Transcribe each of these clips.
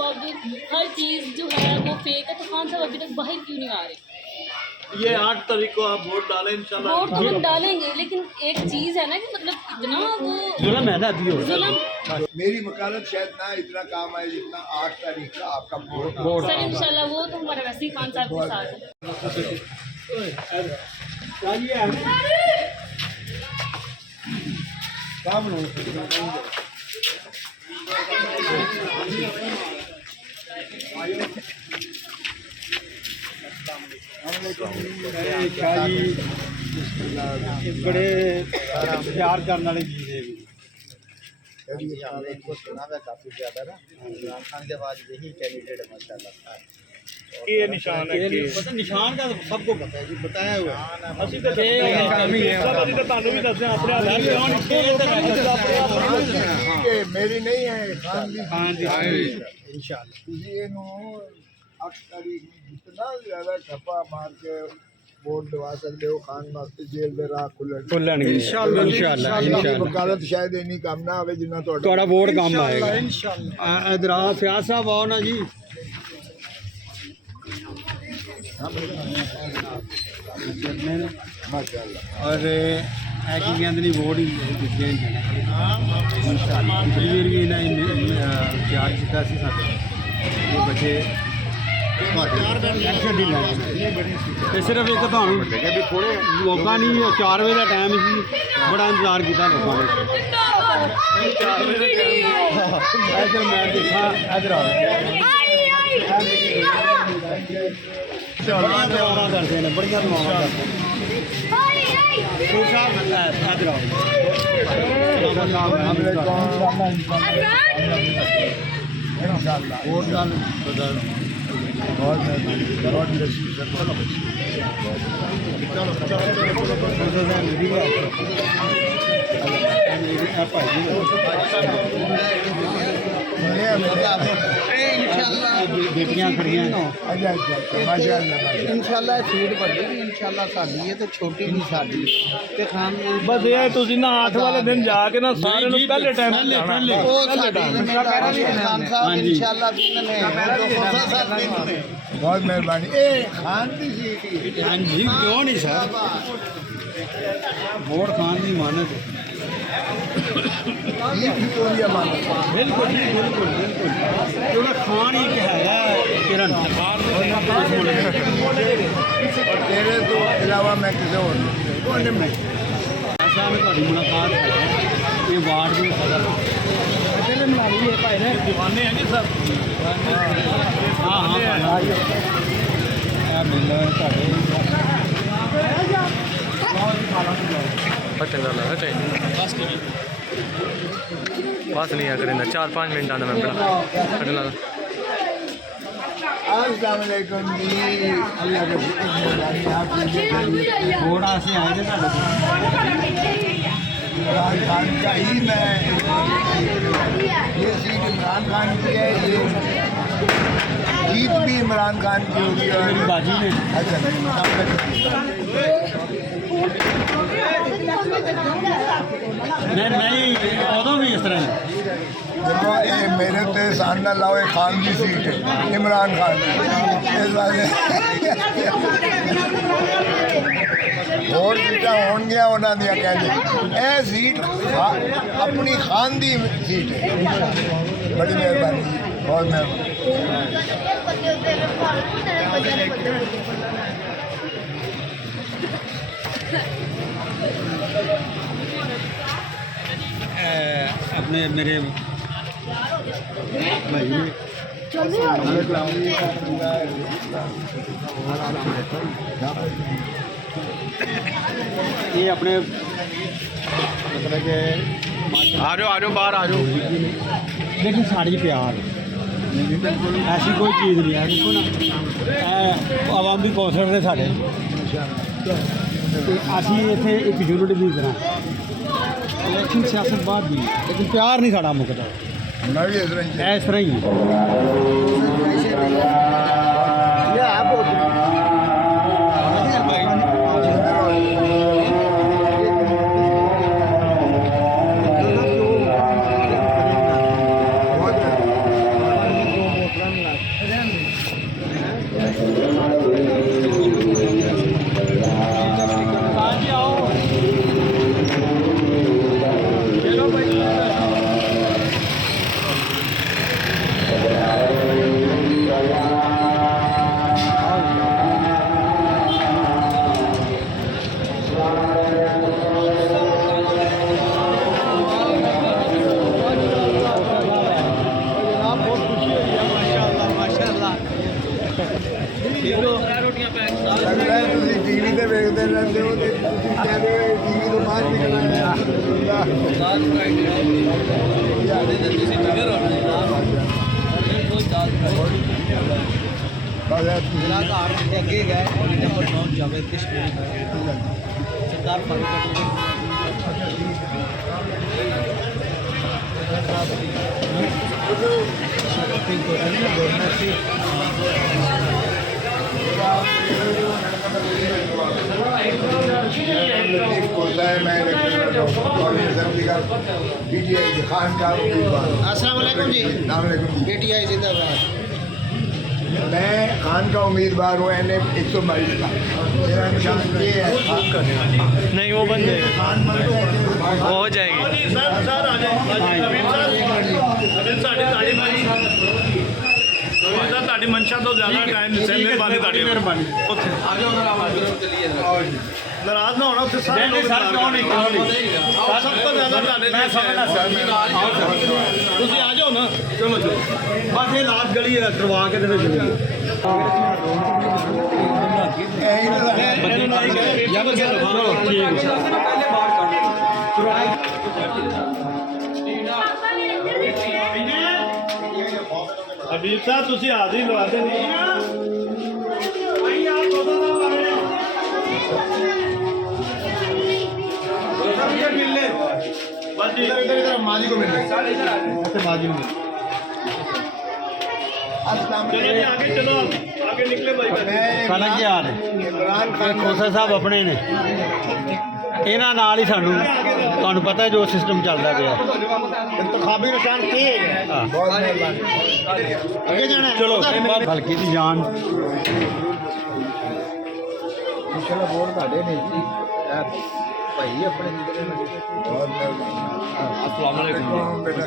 बावजूद हर चीज़ जो है वो फेक है, तो खान साहब अभी तक बाहर क्यों नहीं आ रहे? ये 8 तारीख को आप वोट डालें इंशाल्लाह। वोट तो हम डालेंगे, लेकिन एक चीज़ है ना कि मतलब इतना वो जुल्म है ना अभी हो जुल्म। मेरी वकालत शायद ना इतना काम आए जितना 8 तारीख का आपका वोट सर इंशाल्लाह वो तो हमारा वैसे ही खान साहब के साथ बड़े प्यार करने वाली चीज़ है। इनको सुना हुआ काफ़ी ज़्यादा ना, इमरान खान के बाद यही कैंडिडेट माशाल्लाह है। ये निशान है कि पता निशान का सबको पता है जी, बताया हुआ ਅਸੀਂ ਤਾਂ ਤੁਹਾਨੂੰ ਵੀ ਦੱਸਿਆ ਆਪਣੇ कि मेरी नहीं है खान दी इंशाल्लाह ये 8 तारीख जितना ज़्यादा छप्पा मार के वोट दवा सकते हो खान वास्ते जेल दे राह खुलन इंशाल्लाह इंशाल्लाह वकालत शायद इन्नी काम ना आवे जिन्ना ਤੁਹਾਡਾ ਵੋਟ ਕੰਮ ਆਏਗਾ ਇੰਸ਼ਾਅੱਲਾ। ਇਧਰ ਆ ਫਿਆਜ਼ ਸਾਹਿਬ ਆਓ ਨਾ ਜੀ। माशाल्लाह। और की कहते नहीं वोट ही दिते इंशाअल्लाह। पिछली बार भी इन्हें प्यार किया ये बच्चे सिर्फ एक ਤੁਹਾਨੂੰ ਲੋਕਾਂ ਨੇ 4 ਵਜੇ ਦਾ ਟਾਈਮ ਸੀ, ਬੜਾ ਇੰਤਜ਼ਾਰ ਕੀਤਾ ਲੋਕਾਂ ਨੇ। इधर मैं देखा इधर आओ बड़िया दुआवां करते हैं, बड़िया दुआवां करते हैं। इधर आओ वोट डाल बेटियां खड़ियां इंशाल्लाह सीट बढ़ेगी इंशाल्लाह साडी है तो छोटी नहीं साडी ते खान बस ये ਤੁਸੀਂ ਨਾ 8 ਵਾਲੇ ਦਿਨ ਜਾ ਕੇ ਨਾ ਸਾਰਿਆਂ ਨੂੰ ਪਹਿਲੇ ਟਾਈਮ ਤੇ ਜਾਣਾ। वो साडी खान साहब इंशाल्लाह ने बहुत मेहरबानी ए खान की सीट ही हाँ जी क्यों नहीं सर वोट खान की मानत विक्टोरिया मानो बिल्कुल जी बिल्कुल बिल्कुल क्योंकि खान ही है किरण और तेरे तो अलावा मैं किसी और नहीं ऐसा में थोड़ी मुलाकात है ये वार्ड में सदर दीवाने हैं सर। हाँ हाँ मिल चंगा लगा चाहिए बस नहीं अगर 4-5 मिनट आना मैं बड़ा लगा। अस्सलाम वालेकुम जी अल्लाह के थोड़ा से आए थे इमरान खान का ही मैं ये सीट इमरान खान की है, ये जीत भी इमरान खान की होगी और मेरी बाजी ने अच्छा नहीं उदों भी इस तरह देखो ये मेरे तो सामने लाओ ये खान की सीट है इमरान खान इस वास्ते और सीटा होंगियां उन्हों दियां कहते यह सीट अपनी खान की सीट है। बड़ी मेहरबानी बहुत मेहरबानी। अपने मेरे भाई ने ये अपने मतलब कि आ जाओ बाहर आ जाओ। लेकिन साड़ी प्यार ऐसी कोई चीज़ नहीं है। देखो ना आवामी कौंसलर ने साढ़े असी इतने एक यूनिट की तरह इलेक्शन सियासत बाद भी लेकिन प्यार नहीं साड़ा मुकदा मैं भी इस तरह ही ਲੱਗਦਾ ਹੈ ਤੁਸੀਂ ਟੀਵੀ ਤੇ ਵੇਖਦੇ ਰਹਿੰਦੇ ਹੋ ਤੇ ਤੁਸੀਂ ਕਹਿੰਦੇ ਹੋ ਟੀਵੀ ਤੋਂ ਬਾਹਰ ਨਿਕਲਣਾ ਅੱਗੇ ਗਏ ਨੰਬਰ 9 ਜਾਵੇਦ ਕਸ਼ਮੀਰੀ ਸਰਦਾਰ ਫਾਰੂਕ अस्सलाम वालेकुम जी। PTI जिंदाबाद। मैं खान का उम्मीदवार हूँ एन 122 का। मेरा निशान ये है नहीं वो बंद है, वो हो जाएगी। ਤੁਹਾਡੀ ਮਨਸ਼ਾ ਤੋਂ ਜ਼ਿਆਦਾ ਟਾਈਮ ਮਿਹਰਬਾਨੀ ਤੁਹਾਡੀ ਨਾਰਾਜ਼ ਨਾ ਹੋਣਾ ਉੱਥੇ ਸਾਰੇ ਲੋਕ ਸਭ ਤੋਂ ਜ਼ਿਆਦਾ ਤੁਹਾਡੇ ਮੈਂ ਸਮਝਦਾ ਤੁਸੀਂ ਆ ਜਾਓ ਨਾ। ਚਲੋ ਚਲੋ ਬਸ ਇਹ ਲਾਸਟ ਗਲੀ ਕਰਵਾ ਕੇ ਤੇ ਫਿਰ ਹਬੀਬ ਸਾਹਿਬ ਤੁਸੀਂ ਹਾਜ਼ਰੀ ਲਵਾ ਦੇ ਮਿਲਨੇ बस इधर माजी को मिल माजी में चलो जी आगे चलो आगे निकले भाई ਸਾਡਾ ਕੀ ਹਾਲ ਹੈ इमरान खान ਖੋਸਾ ਸਾਹਿਬ ਆਪਣੇ ਨੇ ਇਹਨਾਂ ਨਾਲ ਹੀ ਸਾਨੂੰ ਤੁਹਾਨੂੰ ਪਤਾ ਹੈ ਜੋ ਸਿਸਟਮ ਚੱਲਦਾ ਪਿਆ इंतखाबी निशान के ਹਾਂ बहुत मेहरबानी ਅੱਗੇ ਜਾਣਾ ਚਲੋ ਹਲਕੀ ਦੀ ਜਾਨ ਚਲੋ ਵੋਟ ਤੁਹਾਡੇ ਨੇ ਜੀ ਭਾਈ ਆਪਣੇ ਜਿਹੜੇ ਨੇ बहुत मेहरबानी अस्सलाम वालेकुम बेटा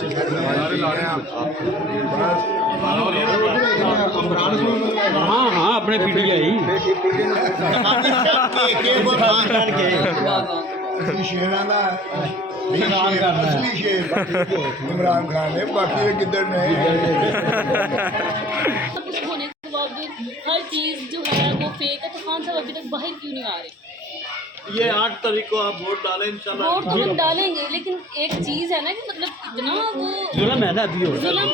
हाँ हाँ अपने PTI शेराना असली शेर इमरान खान है बाकी किधर नहीं कुछ होने के बावजूद हर चीज़ जो है वो फेक है, तो खान साहब अभी तक बाहर क्यों नहीं आ रहे? ये 8 तारीख को आप वोट डालें इंशाल्लाह। वोट तो हम डालेंगे, लेकिन एक चीज़ है ना कि मतलब इतना वो जुल्म है ना अभी हो जुल्म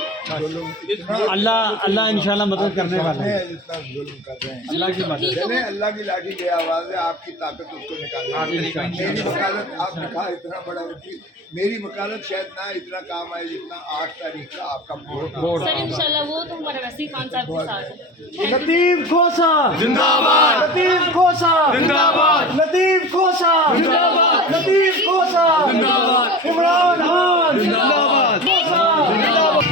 अल्लाह अल्लाह इंशाल्लाह मदद करने वाला है जितना जुल्म कर रहे हैं अल्लाह की मदद ठीक है, चले अल्लाह की लाठी की आवाज़ है आपकी ताकत उसको निकाले मेरी वकालत आपने कहा इतना बड़ा वकील मेरी वकालत शायद ना इतना काम आए जितना 8 तारीख का आपका वोट सर इंशाल्लाह वो तो हमारा वैसे ही खान साहब के साथ है। लतीफ खोसा जिंदाबाद लतीफ खोसा जिंदाबाद लतीफ खोसा जिंदाबाद लतीफ खोसा जिंदाबाद इमरान खान जिंदाबाद खोसा जिंदाबाद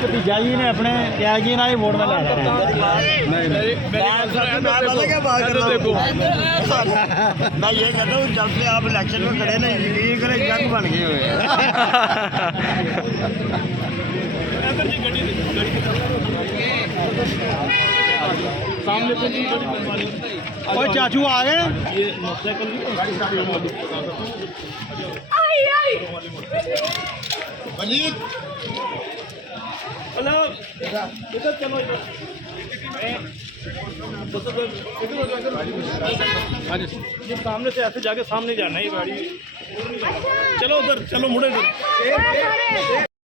भतीजा जी ने अपने क्या जी ना ही वोट में ला रहे हैं मैं ये कहता हूँ जब से आप इलेक्शन में खड़े ना यकीन करें जंग बन गए हुए हैं सामने से और चाचू आ गए ये मोटरसाइकिल हेलो इधर चलो ये सामने से ऐसे जाके सामने जाना है गाड़ी चलो उधर चलो मुड़े उधर